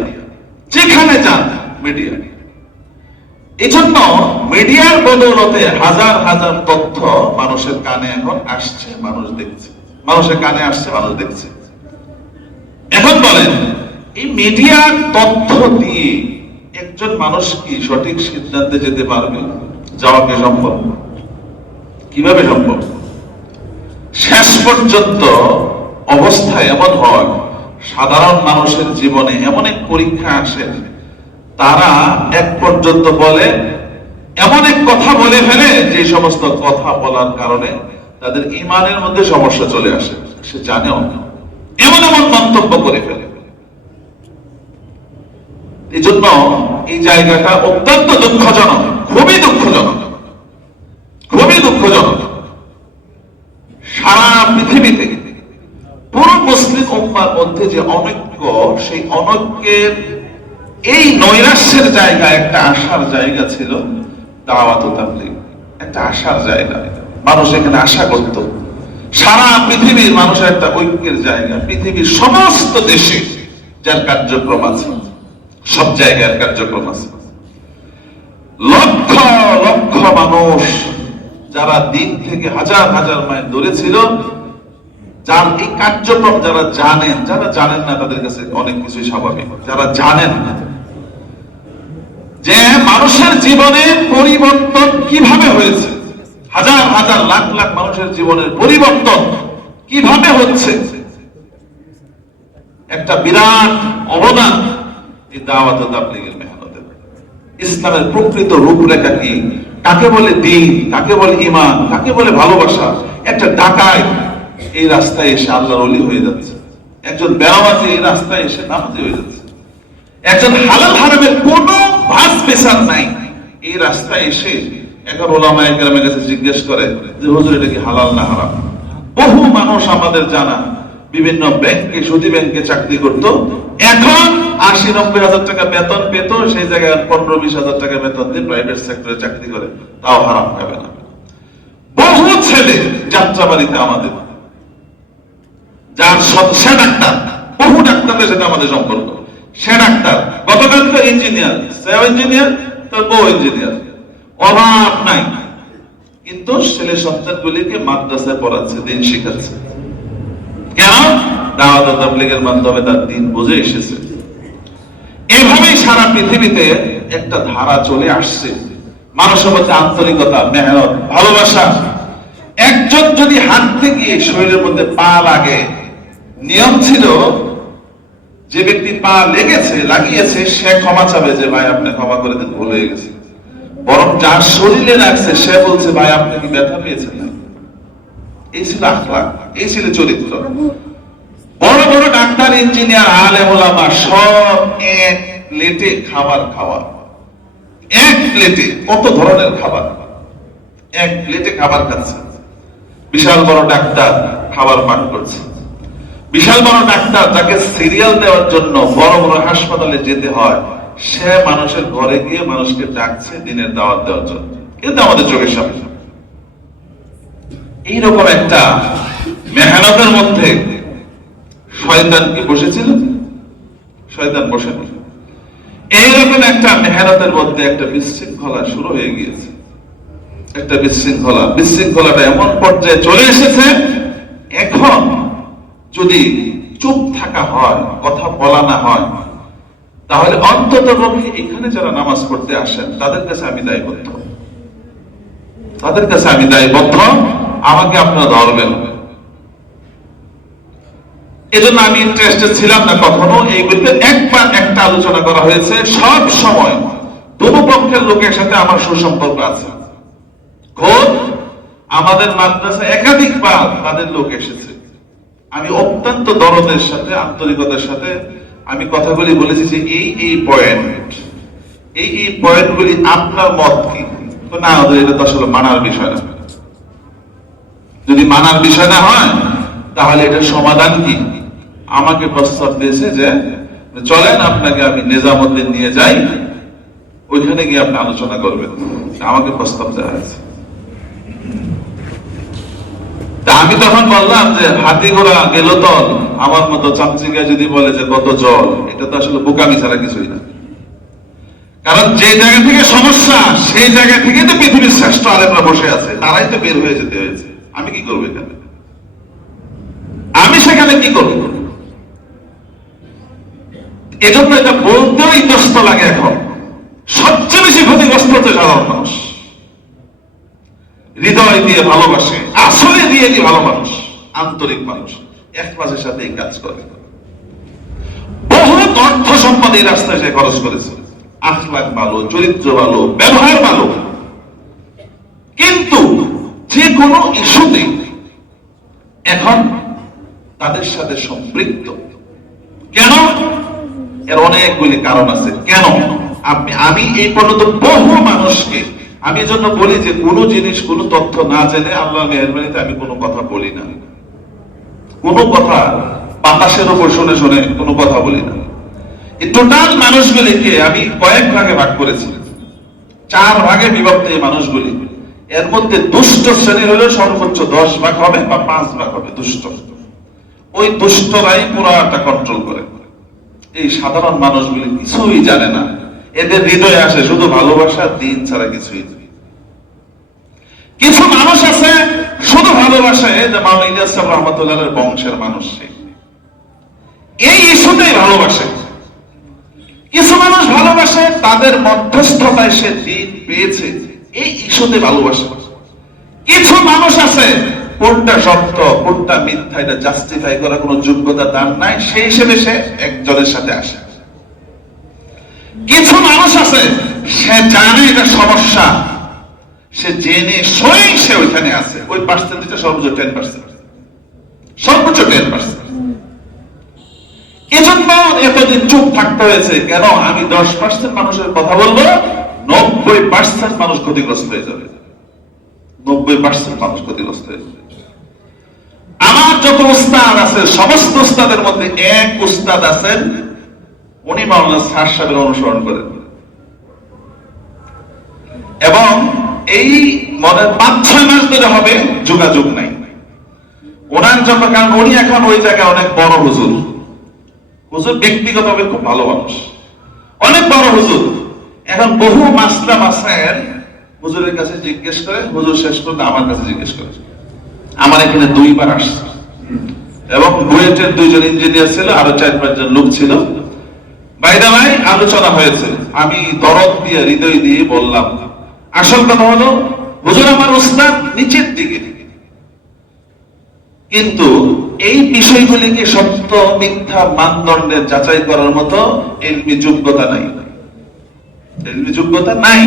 যেখানে যান মিডিয়া। এই জন্য মিডিয়ার বদৌলতে হাজার হাজার তথ্য মানুষের কানে এখন আসছে, মানুষ দেখছে, মানুষের কানে আসছে, মানুষ দেখছে। এখন বলেন, এই মিডিয়ার তথ্য দিয়ে একজন মানুষ কি সঠিক সিদ্ধান্তে যেতে পারবে? যাওয়া কি সম্ভব? কিভাবে সম্ভব? শেষ পর্যন্ত অবস্থা এমন হয়, সাধারণ মানুষের জীবনে এমন এক পরীক্ষা আসে, তারা এক পর্যন্ত বলে, এমন এক কথা বলে ফেলে যে সমস্ত কথা বলার কারণে তাদের ঈমানের মধ্যে সমস্যা চলে আসে, সে জানেও না, এমন এমন মন্তব্য করে ফেলে। এই জন্য এই জায়গাটা অত্যন্ত দুঃখজনক, খুবই দুঃখজনক, খুবই দুঃখজনক। সারা পৃথিবীতে পুরো মুসলিম উম্মার মধ্যে যে অনৈক্য, সেই অনৈক্যের এই নৈরাশ্যের জায়গা একটা আশার জায়গা ছিল দাওয়াত ও তাবলীগ, একটা আশার জায়গা। মানুষ এখানে আশা করত সারা পৃথিবীর মানুষের একটা ঐক্যের জায়গা। পৃথিবীর সমস্ত দেশে যার কার্যক্রম আছে, সব জায়গার কার্যক্রম আছে, লক্ষ লক্ষ মানুষ যারা দিন থেকে হাজার হাজার মাইল দূরে ছিল, যার এই কার্যক্রম যারা জানেন, যারা জানেন না তাদের কাছে অনেক কিছু স্বাভাবিক। যারা জানেন যে মানুষের জীবনে পরিবর্তন কিভাবে হয়েছে, হাজার হাজার লাখ লাখ মানুষের জীবনের পরিবর্তন কিভাবে হচ্ছে, একটা বিরাট অবদান এই দাওয়াত ও তাবলীগের মেহনতের। ইসলামের প্রকৃত রূপরেখা কি, কাকে বলে দ্বীন, কাকে বলে ঈমান, কাকে বলে ভালোবাসা। একটা ডাকাত এই রাস্তায় এসে আল্লাহর ওলি হয়ে যাচ্ছে, একজন বেনামাজি এই রাস্তায় এসে নামাজি হয়ে যাচ্ছে, একজন হালাল হারামের কোনো ভাস পেশার নাই এই রাস্তায় এসে এখন ওলামায়ে কেরামের কাছে জিজ্ঞেস করে যে হুজুর এটা কি হালাল না হারাম। বহু মানুষ আমাদের জানা বিভিন্ন ব্যাংকে, সুদী ব্যাংকে চাকরি করত, এখন ৮০-৯০ হাজার টাকা বেতন পেত, সেই জায়গায় ১৫-২০ হাজার টাকা বেতন দিয়ে প্রাইভেট সেক্টরে চাকরি করে, তাও হারাম খাবে না। বহু ছেলে যাত্রাবাড়িতে আমাদের, যার সে ডাক্তার, বহু ডাক্তারের সাথে আমাদের সম্পর্ক, সে ডাক্তার, গতকালকে ইঞ্জিনিয়ার, সেও ইঞ্জিনিয়ার, তার বউ ইঞ্জিনিয়ার, অভাব নাই, কিন্তু ছেলে সন্তানগুলিকে মাদ্রাসায় পড়াচ্ছে, দিন শিখাচ্ছে। কেন? দাওয়াত ও তাবলীগের মাধ্যমে তার দিন বুঝে এসেছে। এভাবেই সারা পৃথিবীতে একটা ধারা চলে আসছে, মানুষের মধ্যে আন্তরিকতা, মেহনত, ভালোবাসা। একজন যদি হাঁটতে গিয়ে শরীরের মধ্যে পা লাগে, নিয়ম ছিল যে ব্যক্তি পা লেগেছে, লাগিয়েছে, সে ক্ষমা চাবে যে ভাই আপনি ক্ষমা করে দিন, ভুল হয়ে গেছে। বরং যার শরীরে লাগছে সে বলছে ভাই আপনি কি ব্যথা পেয়েছেন না। এই ছিল আখলাক, এই ছিল চরিত্র। বড় বড় ডাক্তার, ইঞ্জিনিয়ার, আলেম ওলামা সব এক প্লেটে খাবার খাওয়া, এক প্লেটে কত ধরনের খাবার, এক প্লেটে খাবার খাচ্ছে। বিশাল বড় ডাক্তার খাবার পান করছে, বিশাল বড় ডাক্তার যাকে সিরিয়াল দেওয়ার জন্য বড় বড় হাসপাতালে যেতে হয়, সে মানুষের ঘরে গিয়ে মানুষকে ডাকছে দিনের দাওয়াত দেওয়ার জন্য, কিন্তু আমাদের চোখের সামনে। এইরকম একটা মেহনতের মধ্যে শয়তান কি বসেছিল? শয়তান বসেনি। এইরকম একটা মেহনতের মধ্যে একটা বিশৃঙ্খলা শুরু হয়ে গিয়েছে, একটা বিশৃঙ্খলা। বিশৃঙ্খলাটা এমন পর্যায়ে চলে এসেছে, এখন যদি চুপ থাকা হয়, কথা বলা না হয়, তাহলে অন্তত এখানে যারা নামাজ পড়তে আসেন তাদের কাছে আমি দায়বদ্ধ, তাদের কাছে আমি দায়বদ্ধ, আমাকে আপনারা ধরবেন। এজন্য আমি ইন্টারেস্টেড ছিলাম না কখনো এইগুলিতে। একবার একটা আলোচনা করা হয়েছে, সব সময় দুটো পক্ষের লোকের সাথে আমার সুসম্পর্ক আছে। খোদ আমাদের মাদ্রাসা একাধিকবার তাদের লোক এসেছে, আমি অত্যন্ত দরদের সাথে, আন্তরিকতার সাথে আমি কথাগুলি বলেছি যে এই পয়েন্ট, এই পয়েন্টগুলি আপনার মত কি? তো না, এটা তো আসলে মানার বিষয় না। যদি মানার বিষয় না হয় তাহলে এটার সমাধান কি? আমাকে প্রস্তাব দিয়েছে যে চলেন আপনাকে আমি নিজামুদ্দিন নিয়ে যাই, ওইখানে গিয়ে আপনি আলোচনা করবেন। আমাকে প্রস্তাব দেওয়া হয়েছে। আমি তখন বললাম যে হাতি ঘোড়া গেল তল, আমার মতো চামচিকা যদি বলে যে কত জল, এটা তো আসলে বোকামি ছাড়া কিছুই না। কারণ যে জায়গা থেকে সমস্যা সেই জায়গা থেকে তো পৃথিবীর শ্রেষ্ঠ আলেমরা বসে আছে, তারাই তো বের হয়ে যেতে হয়েছে। আমি কি করবো এখানে? আমি সেখানে কি করবো? এজন্য এটা বলতেও ইতস্ত লাগে। এখন সবচেয়ে বেশি ক্ষতিগ্রস্ত হচ্ছে সাধারণ মানুষ। হৃদয় দিয়ে ভালোবাসে, আসলে দিয়ে ভালো মানুষ, আন্তরিক মানুষ, একমাসের সাথে এই কাজ করে। বহু অর্থ সম্পদ এই রাস্তায় সে খরচ করেছে, আখলাক ভালো, চরিত্র ভালো, ব্যবহার ভালো, কিন্তু যে কোনো ইস্যুতে এখন তাদের সাথে সম্পৃক্ত। কেন? এর অনেকগুলি কারণ আছে। কেন? আমি এই পর্যন্ত বহু মানুষকে, আমি জন্য বলি যে কোনো জিনিস, কোনো তথ্য না জেনে আল্লাহর মেহেরবানিতে আমি কোনো কথা বলি না। কোনো কথা বাতাসের উপর শুনে শুনে কোনো কথা বলি না। এই টোটাল মানুষগুলিকে আমি কয়েক ভাগে ভাগ করেছি, 4 ভাগে বিভক্ত এই মানুষগুলি। এর মধ্যে দুষ্ট শ্রেণী হলে সর্বোচ্চ 10 ভাগ হবে বা 5 ভাগ হবে দুষ্ট। ওই দুষ্টরাই পুরাটা কন্ট্রোল করে। এই সাধারণ মানুষগুলি কিছুই জানে না, এদের হৃদয়ে আসে শুধু ভালোবাসা, দিন ছাড়া কিছুই। কিছু মানুষ আছে শুধু ভালোবাসায়, যে মাওলানা ইলিয়াস সাহেব রহমাতুল্লাহর বংশের মানুষ, এই ইস্যুতেই ভালোবাসে। কিছু মানুষ ভালোবাসে তাদের মধ্যস্থতায় সে দিন পেয়েছে, এই ইস্যুতে ভালোবাসে। কিছু মানুষ আছে কোনটা সত্য কোনটা মিথ্যা এটা জাস্টিফাই করার কোনো যোগ্যতা তার নাই, সেই হিসেবে সে একজনের সাথে আসে। কিছু মানুষ আছে সে জানে এটা সমস্যা, সে জেনে স্বয়ং সে ওইখানে আছে। ওই পার্সেন্টেজটা সর্বোচ্চ 10%, সর্বোচ্চ 10%। এজন্য এতদিন চুপ থাকতে হয়েছে। কেন? আমি 10% মানুষের কথা বলবো, 90% মানুষ ক্ষতিগ্রস্ত হয়ে যাবে। 90% মানুষ ক্ষতিগ্রস্ত হয়ে যাবে। আমার যত উস্তাদ আছে, সমস্ত উস্তাদের মধ্যে এক উস্তাদ আছেন, উনি মাওলানা স্যার সাহেবের অনুসরণ করেন, এবং এই মনে 5-6 মাস ধরে হবে যোগাযোগ নাই ওনার জন্য। কারণ উনি এখন ওই জায়গায় অনেক বড় হুজুর। হুজুর ব্যক্তিগতভাবে খুব ভালো মানুষ, অনেক বড় হুজুর। এখন বহু মাসলা মাসায়েল হুজুরের কাছে জিজ্ঞেস করে, হুজুর শেষ করতে আমার কাছে জিজ্ঞেস করে। আমার এখানে 2 বার আসছে, এবং বুয়েটের 2 জন ইঞ্জিনিয়ার ছিল, আরো 4-5 জন লোক ছিল। বাইরে ভাই আলোচনা হয়েছে, আমি দরদ দিয়ে হৃদয় দিয়ে বললাম, আসল কথা হলো হুজুর আমার উস্তাদ নিচের দিকে, কিন্তু এই বিষয়গুলিকে সত্য মিথ্যা মানদণ্ডে যাচাই করার মতো ইলমি যোগ্যতা নাই, ইলমি যোগ্যতা নাই।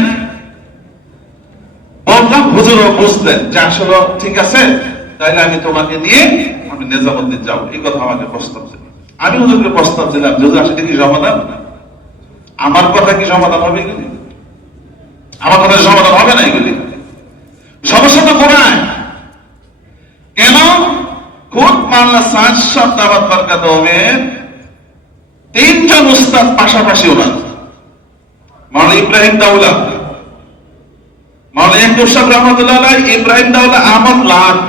বললাম, হুজুরও বুঝলেন যে আসলে ঠিক আছে, তাইলে আমি তোমাকে নিয়ে আমি নিজামুদ্দিন যাবো। এই কথা আমাকে প্রস্তাব দিল। আমি হুজুরকে প্রস্তাব দিলাম যে হুজুর আসলে কি সমাধান? আমার কথা কি সমাধান হবে? এগুলি আমার কথা সমাধান হবে না। এগুলি সমস্যা তো কোরআন। কেন? খুব মাওলানা সাদ সাহেব দাওয়াত বারকাতুহুমের 3 জন উস্তাদ পাশাপাশি ওনার, মাওলানা ইব্রাহিম দাউলা, মাওলানা ইয়াকুব সাহেব রহমাতুল্লাহ আলাইহি, ইব্রাহিম দাউলা, আহমদ লাট,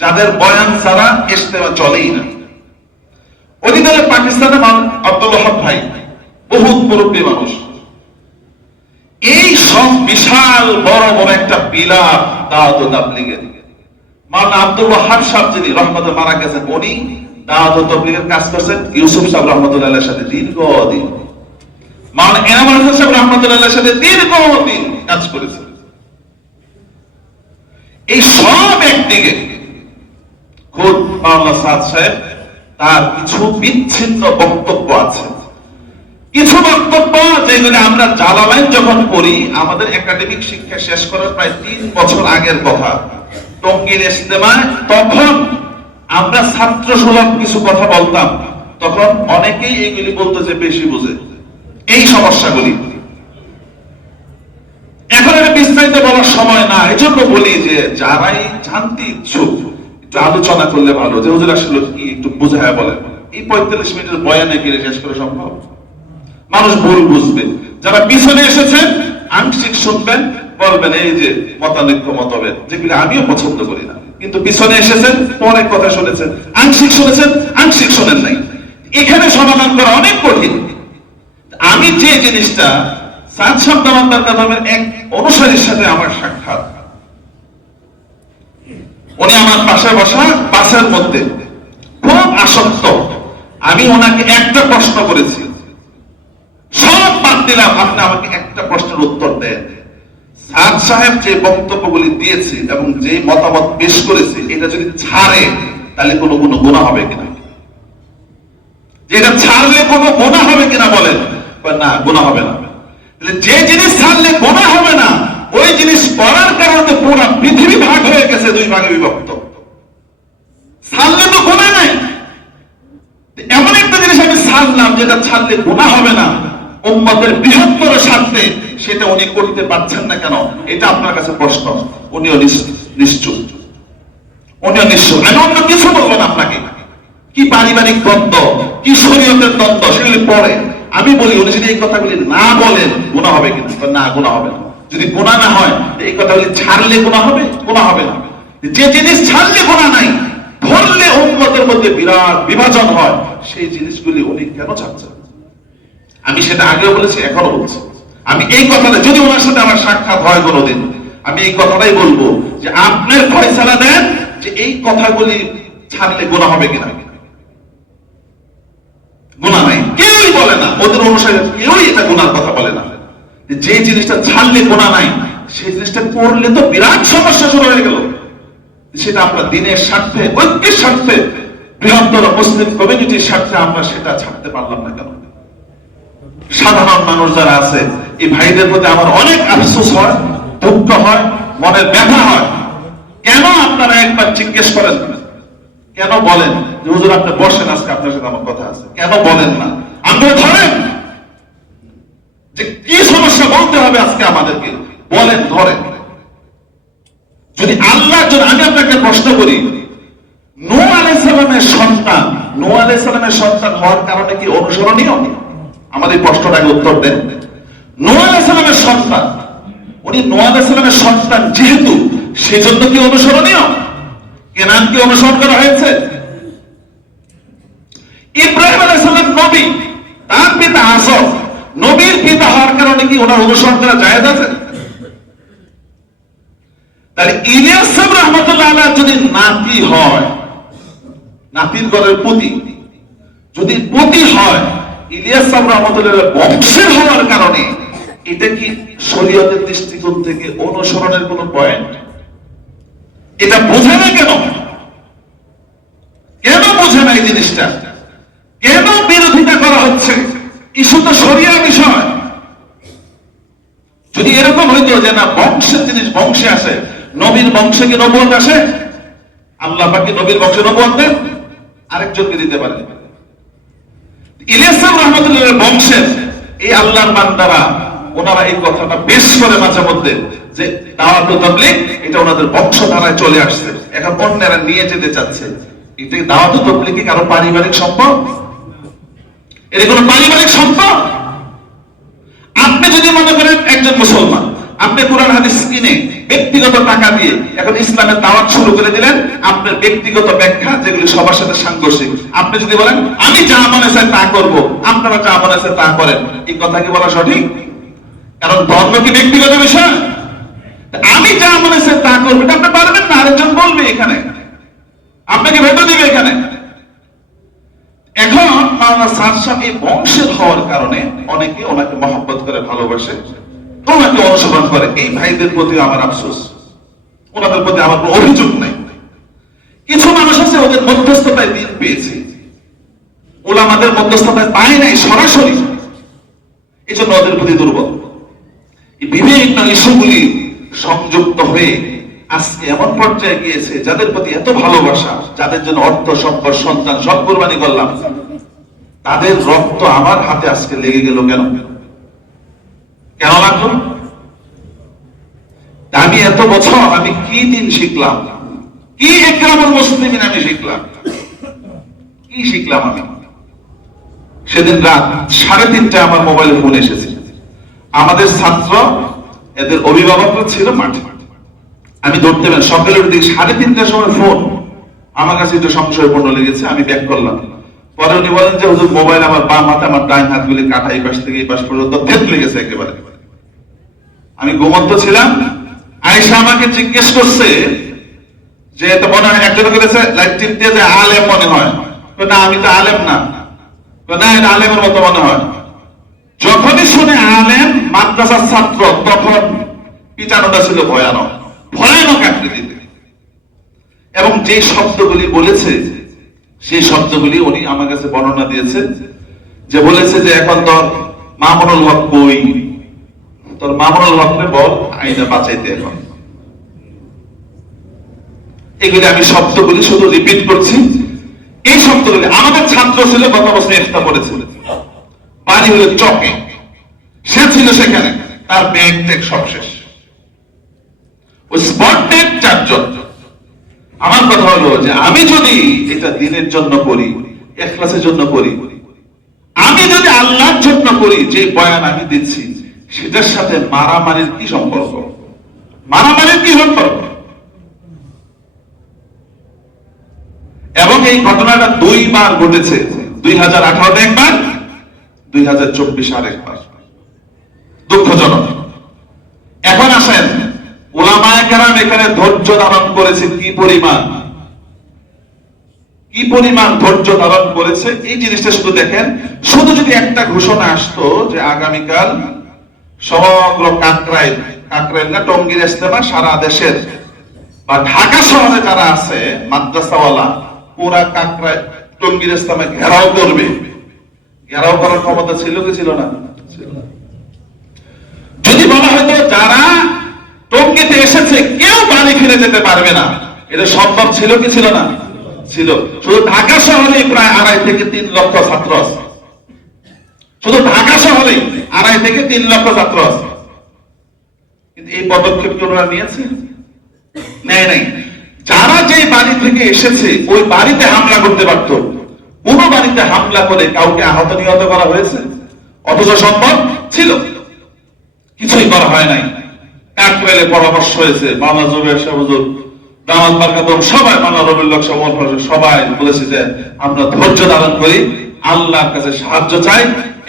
যাদের বয়ান ছাড়া ইজতেমা চলেই না। ওদিকে পাকিস্তানে আব্দুল ওয়াহাব ভাই, বহুত মুরব্বী মানুষ। এই সব বিশাল বড় বড় একটা বিলাপ দাওয়াত ও তাবলীগের। মাওলানা আব্দুল ওয়াহাব সাহেব যিনি রহমতুল্লাহ মারা গেছেন, উনি দাওয়াত ও তাবলীগের কাজ করছেন ইউসুফ সাহেব রহমতুল্লাহ আলাইহির সাথে দীর্ঘদিন। মাওলানা এনামুল হক সাহেব রহমতুল্লাহ আলাইহির সাথে দীর্ঘদিন কাজ করেছেন। এই সব একদিকে খুব মাওলানা সাদ সাহেব, তার কিছু বিচ্ছিন্ন বক্তব্য আছে, কিছু বক্তব্য যেগুলো আমরা জালালাইন যখন পড়ি, আমাদের একাডেমিক শিক্ষা শেষ করার প্রায় 3 বছর আগের কথা, টঙ্গীর ইজতেমায়, তখন আমরা ছাত্র সুলভ কিছু কথা বলতাম। তখন অনেকেই এইগুলি বলতো যে বেশি বুঝে এই সমস্যাগুলি। এখন এটা বিস্তারিত বলার সময় না, এই জন্য বলি যে যারাই জানতে ইচ্ছুক একটু আলোচনা করলে ভালো, যে হুজুর আসলে কি একটু বুঝায় বলেন। এই 45 মিনিটের বয়ানে গিয়ে শেষ করা সম্ভব? মানুষ ভুল বুঝবে। যারা পিছনে এসেছেন আংশিক শুনবেন, বলবেন এই যে মতানৈক্য মতভেদ, যেগুলি আমিও পছন্দ করি না, কিন্তু পিছনে এসেছেন, পরে কথা শুনেছেন, আংশিক শুনেছেন, আংশিক শোনেন নাই। এখানে সমাধান করা অনেক কঠিন। আমি যে জিনিসটা সাদ শাহ দামাদার কাদমের এক অনুসারীর সাথে আমার সাক্ষাৎ। উনি আমার পাশে বসা বাসের মধ্যে খুব আসক্ত। আমি ওনাকে একটা প্রশ্ন করেছি, সব বাদ দিলাম, আপনি আমাকে একটা প্রশ্নের উত্তর দেন। সাদ সাহেব যে বক্তব্যগুলি দিয়েছে এবং যে মতামত পেশ করেছে, এটা যদি ছাড়ে তাহলে কোনো গুনাহ হবে কিনা, যেটা ছাড়লে কোনো গুনাহ হবে কিনা বলেন। না, গুনাহ হবে না। যে জিনিস ছাড়লে গুনাহ হবে না, ওই জিনিস করার কারণে পুরো পৃথিবী ভাগ হয়ে গেছে, দুই ভাগে বিভক্ত। ছাড়লে তো গুনাহ নাই, এমন একটা জিনিস আমি ছাড়লাম যেটা ছাড়লে গুনাহ হবে না, উম্মতের বৃহত্তর স্বার্থে, সেটা উনি করতে পারছেন না কেন? এটা আপনার কাছে প্রশ্ন। উনিও নিশ্চুপ, উনিও নিশ্চুপ। আমি অন্য কিছু বলবো না আপনাকে। কি পারিবারিক দ্বন্দ্ব, কি শরীয়তের দ্বন্দ্ব, সেগুলি পরে আমি বলি। উনি যদি এই কথাগুলি না বলেন, গুনাহ হবে কিনা? না, গুনাহ হবে না। যদি গুনাহ না হয়, এই কথাগুলি ছাড়লে গুনাহ হবে? গুনাহ হবে না। যে জিনিস ছাড়লে গুনাহ নাই, ধরলে উম্মতের মধ্যে বিরাট বিভাজন হয়, সেই জিনিসগুলি উনি কেন ছাড়ছেন? আমি সেটা আগেও বলেছি, এখনো বলছি। আমি এই কথাটা, যদি ওনার সাথে আমার সাক্ষাৎ হয় কোনোদিন, আমি এই কথাটাই বলবো যে আপনার ফয়সালা দেন যে এই কথাগুলি ছাড়লে গুনাহ হবে কিনা। গুনাহ নাই, কেউই বলে না, ওদের অনুসারে কেউই এটা গুনার কথা বলে না। যে জিনিসটা ছাড়লে গুনাহ নাই, সেই জিনিসটা করলে তো বিরাট সমস্যা শুরু হয়ে গেল। সেটা আপনার দিনের স্বার্থে, ঐক্যের স্বার্থে, বৃহত্তর মুসলিম কমিউনিটির স্বার্থে আমরা সেটা ছাড়তে পারলাম না কেন? সাধারণ মানুষ যারা আছে, এই ভাইদের প্রতি আমার অনেক আফসোস হয়, দুঃখ হয়, মনের ব্যথা হয়। কেন আপনারা একবার জিজ্ঞেস করেন, কেন বলেন যে হুজুর আপনি বসেন, আজকে আপনার সাথে আমার কথা আছে, কেন বলেন না? আমরা ধরেন যে কি সমস্যা বলতে হবে আজকে আমাদেরকে, বলেন, ধরেন। যদি আল্লাহর জন্য, আমি আপনাকে প্রশ্ন করি, নূহ আলাইহিস সালামের সন্তান, নূহ আলাইহিস সালামের সন্তান হওয়ার কারণে কি অনুসরণীয়? আমাদের প্রশ্নটাকে উত্তর দেন। নূহ আলাইহিস সালামের সন্তান, উনি নূহ আলাইহিস সালামের সন্তান যেহেতু, সেজন্য কি অনুসরণীয়? কেনান কি অনুসরণ করা হয়েছে? ইব্রাহিম আলাইহিস সালাম নবী, তার পিতা আজর, নবীর পিতা হওয়ার কারণে কি ওনার অনুসরণ করা জায়েজ আছে? তাহলে ইলিয়াস সাহেব রাহমাতুল্লাহ আলাইহি যদি নাতি হয়, নাতির ঘরের পুতি যদি পুতি হয়, ইলিয়াস সাহেব রাহমাতুল্লাহ বংশের হওয়ার কারণে এটা কি শরীয়তের দৃষ্টিকোণ থেকে অনুসরণের কোন পয়েন্ট? এটা বোঝে না কেন? কেন বোঝে না এই জিনিসটা? কেন বিরোধিতা করা হচ্ছে? ইস্যু তো শরিয়া বিষয়। যদি এরকম হইতো যে না, বংশের জিনিস বংশে আসে, নবীর বংশে কি নবুয়ত আসে? আল্লাহ পাক কি নবীর বংশে নবুয়ত দেন? আরেকজনকে দিতে পারে। ইলিয়াস রাহমাতুল্লাহর বংশের এই আল্লাহর বান্দারা, ওনারা এই কথাটা বেশ করে মাঝে মধ্যে যে দাওয়াত ও তাবলীগ এটা ওনাদের বংশধারায় চলে আসছে, এখন অন্যরা নিয়ে যেতে চাচ্ছে। এটা দাওয়াত ও তাবলীগ কি কারো পারিবারিক সম্পদ? এটা কোনো পারিবারিক সম্পদ? আপনি যদি মনে করেন একজন মুসলমান, আপনি কোরআন হাদিস কিনে ব্যক্তিগত টাকা দিয়ে এখন ইসলামের দাওয়াত শুরু করে দিলেন, আপনার ব্যক্তিগত ব্যাখ্যা যেগুলি সবার সাথে সাংঘর্ষিক, আপনি যদি বলেন আমি যা মনে চাই তা করব, আপনারা যা মনে চাই তা করেন, এই কথা কি বলা সঠিক? কারণ ধর্ম কি ব্যক্তিগত বিষয়? আমি যা মনে চাই তা করবো, এটা আপনি পারবেন না, আরেকজন বলবে এখানে, আপনাকে ভেটো দিবে এখানে। এখন মাওলানা সাদ সাহেব এই বংশের হওয়ার কারণে অনেকে ওনাকে মহব্বত করে, ভালোবাসে, ওনাকে অনুসরণ করে। এই ভাইদের প্রতি আমার আফসোস, ওনাদের প্রতি আমার কোনো অভিযোগ নাই। কিছু মানুষ আছে ওদের মধ্যস্থতায় দিন পেয়েছে, ওলামাদের মধ্যস্থতায় পায় নাই সরাসরি, এই জন্য ওদের প্রতি দুর্বল। এই বিভিন্ন ইস্যুগুলি সংযুক্ত হয়ে আজকে এমন পর্যায়ে গিয়েছে, যাদের প্রতি এত ভালোবাসা, যাদের জন্য অর্থ সম্পদ সন্তান সব কুরবানি করলাম, তাদের রক্ত আমার হাতে আজকে লেগে গেল কেন? কেন লাগলো? আমি এত বছর আমি কি দিন শিখলাম, কি ইকরামুল মুসলিমিন আমি শিখলাম, কি শিখলাম আমি? সেদিন রাত 3:30টায় আমার মোবাইলে ফোন এসেছে, আমাদের ছাত্র এদের অভিভাবকরা ছিল মাঠে। আমি ধরতে পারি সকালে উঠে দেখি 3:30টার সময় ফোন। আমার কাছে একটু সংশয়পূর্ণ লেগেছে, আমি ব্যাক করলাম। পরে উনি বলেন যে হুজুর মোবাইল আমার বাম হাতে, আমার ডান হাতগুলি কাটা এই পাশ থেকে এই পাশ পর্যন্ত থেত লেগেছে একেবারে। আমি ঘুমন্ত ছিলাম, আয়েশা আমাকে জিজ্ঞেস করছে যে তো মনে হয় একজন করেছে লাইট টিপ দিয়ে যে আলেম মনে হয়, না আমি তো আলেম না, না এটা আলেমের মতো মনে হয়। যখনই শুনে আলেম মাদ্রাসার ছাত্র তখন পিটানোটা ছিল ভয়ানক, ভয়ানক আকৃতিতে। এবং যে শব্দগুলি বলেছে সেই শব্দগুলি উনি আমার কাছে বর্ণনা দিয়েছে, যে বলেছে যে এখন তোর মামুনুল হক কই, তোর মামুনুল হকরে বল আইনা বাঁচাইতে। এখন এগুলি আমি শব্দগুলি শুধু রিপিট করছি। এই শব্দগুলি আমাদের ছাত্র ছিল, গত বছর ইফতা পড়েছিল, বাড়ি হলো চকে, সে ছিল সেখানে, তার ব্যাগ ট্যাগ সব শেষ, ওই স্পট ডেড 4 জন। আমার কথা হলো যে আমি যদি এটা দিনের জন্য করি, ইখলাসের জন্য করি, আমি যদি আল্লাহর জন্য করি, যে বয়ান আমি দিচ্ছি সেটার সাথে মারামারির কি সম্পর্ক? মারামারির কি সম্পর্ক? এবং এই ঘটনাটা 2 বার ঘটেছে, 2018 একবার, 2024 আরেকবার। দুঃখজনক। এখন আসেন উলামায়ে কেরাম এখানে ধৈর্য ধারণ করেছে কি পরিমাণ, কি পরিমাণ ধৈর্য ধারণ করেছে এই জিনিসটা শুধু দেখেন। শুধু যদি একটা ঘোষণা আসতো যে আগামীকাল সমগ্র কাকরাইল না টঙ্গীর ইজতেমা, সারা দেশের বা ঢাকা শহরে যারা আছে মাদ্রাসাওয়ালা পুরা কাকরাইল টঙ্গীর ইজতেমা ঘেরাও করবে, ঘেরাও করার ক্ষমতা ছিল কি ছিল না? যদি বলা হয়তো যারা টঙ্গীতে এসেছে কেউ বাড়ি ফিরে যেতে পারবে না, এটা সম্ভব ছিল কি ছিল না? ছিল। শুধু ঢাকা শহরে প্রায় 2.5 থেকে 3 লক্ষ ছাত্র আছে, শুধু ঢাকা শহরে 2.5 থেকে 3 লক্ষ ছাত্র আছে। কিন্তু এই পদক্ষেপ কি ওনারা নিয়েছে? নেয় নাই। যারা যে বাড়ি থেকে এসেছে ওই বাড়িতে হামলা করতে পারত, কোন বাড়িতে হামলা করে কাউকে আহত নিহত করা হয়েছে? অথচ সম্ভব ছিল, কিছুই করা হয় নাই। কাকরাইলে পরামর্শ হয়েছে, মাওলানা জুবের সাহেব হুজুর দাওয়াত বারকাতুম সবাই, মাওলানা রবিউল হক সাহেব সবাই বলেছে যে আমরা ধৈর্য ধারণ করি, আল্লাহর কাছে সাহায্য চাই,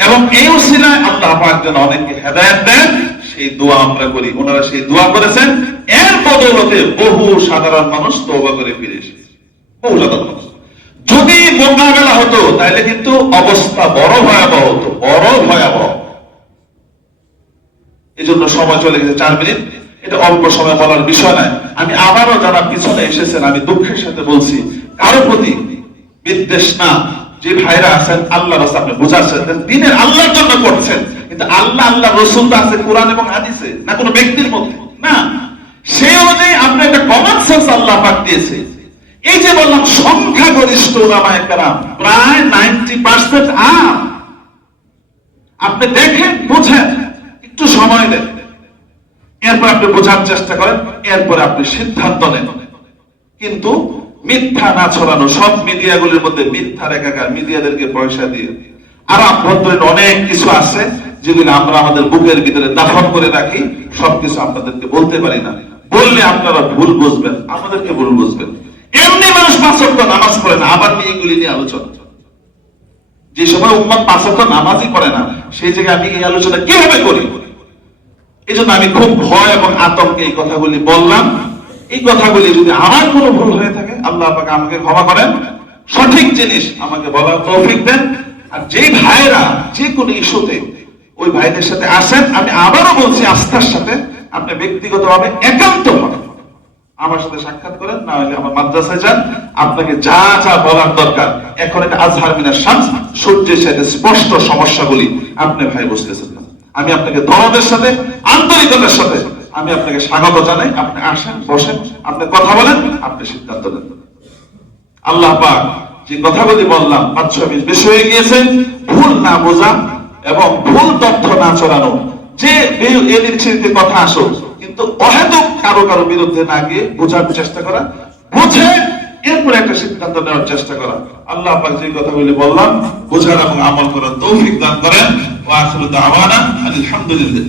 এবং এই উসিলায় আল্লাহ পাক যেন অনেককে হেদায়েত দেন সেই দোয়া আমরা করি। ওনারা সেই দোয়া করেছেন, এর বদৌলতে বহু সাধারণ মানুষ তওবা করে ফিরে এসেছে, বহু সাধারণ মানুষ। যদি মোকাবেলা হতো তাহলে কিন্তু অবস্থা বড় ভয়াবহ হতো, বড় ভয়াবহ। এই জন্য সময় চলে গেছে 4 মিনিট, এটা অল্প সময় বলার বিষয় নয়। আমি আবারও যারা পিছনে এসেছেন আমি দুঃখের সাথে বলছি, কারো প্রতি বিদ্বেষ না। যে ভাইরা আছেন আল্লাহর রাস্তায় আপনি বুঝাচ্ছেন, দিনের আল্লাহর জন্য করছেন, কিন্তু আল্লাহ রসুল তো আছে কোরআন এবং হাদিসে, না কোনো ব্যক্তির মধ্যে না। সেই অনুযায়ী আপনি একটা কমন সেন্স আল্লাহ পাক দিয়েছে। এই যে বললাম সংখ্যাগরিষ্ঠ উলামায়ে কেরাম প্রায় 90% আপনি দেখেন, বুঝেন, একটু সময় দেন, এরপর আপনি বোঝার চেষ্টা করেন, এরপরে আপনি সিদ্ধান্ত নেন। কিন্তু মিথ্যা না ছড়ানো, সব মিডিয়াগুলির মধ্যে মিথ্যা রেখাকার, মিডিয়াদেরকে পয়সা দিয়ে আর আভ্যন্তরীণ অনেক কিছু আছে যেগুলো আমরা আমাদের বুকের ভিতরে দাফন করে রাখি, সবকিছু আপনাদেরকে বলতে পারি না। বললে আপনারা ভুল বুঝবেন, আমাদেরকে ভুল বুঝবেন। এমনি মানুষ 5 ওয়াক্ত নামাজ পড়ে না, আবার এইগুলি নিয়ে আলোচনা। যে সময় উম্মত 5 ওয়াক্ত নামাজই পড়ে না, সেই জায়গায় আমি এই আলোচনা কিভাবে করি? এই জন্য আমি খুব ভয় এবং আতঙ্কে এই কথাগুলি বললাম। এই কথাগুলি যদি আমার কোনো ভুল হয়ে থাকে আল্লাহ পাক আমাকে ক্ষমা করেন, সঠিক জিনিস আমাকে বলার তৌফিক দেন। আর যে ভাইরা যে কোনো ইস্যুতে ওই ভাইদের সাথে আসেন, আমি আবারও বলছি আস্থার সাথে আপনি ব্যক্তিগতভাবে একান্তভাবে আমার সাথে সাক্ষাৎ করেন, না হলে আমার মাদ্রাসায় যান। আপনাকে যা যা বলার দরকার, এখন এটা আজহার মিনাশ শামস, সূর্যের সাথে স্পষ্ট সমস্যাগুলি আপনি ভাই বুঝতেছেন না। আমি আপনাকে দরদের সাথে, আন্তরিকতার সাথে আমি আপনাকে স্বাগত জানাই। আপনি আসেন, বসেন, আপনি কথা বলেন, আপনি সিদ্ধান্ত নেন। আল্লাহ পাক যে কথাগুলি বললাম 5-6 মিনিট বেশি হয়ে গিয়েছে, ভুল না বোঝা এবং ভুল তথ্য না ছড়ানো, যে এদের ছেড়ে কথা আসুক কিন্তু অহেতুক কারো বিরুদ্ধে না গিয়ে বোঝার চেষ্টা করা, বুঝে এরপরে একটা সিদ্ধান্ত নেওয়ার চেষ্টা করা। আল্লাহ পাক যে কথাগুলি বললাম বোঝার এবং আমল করার তৌফিক দান করেন। ওয়া আখিরু দাওয়ানা আলহামদুলিল্লাহ।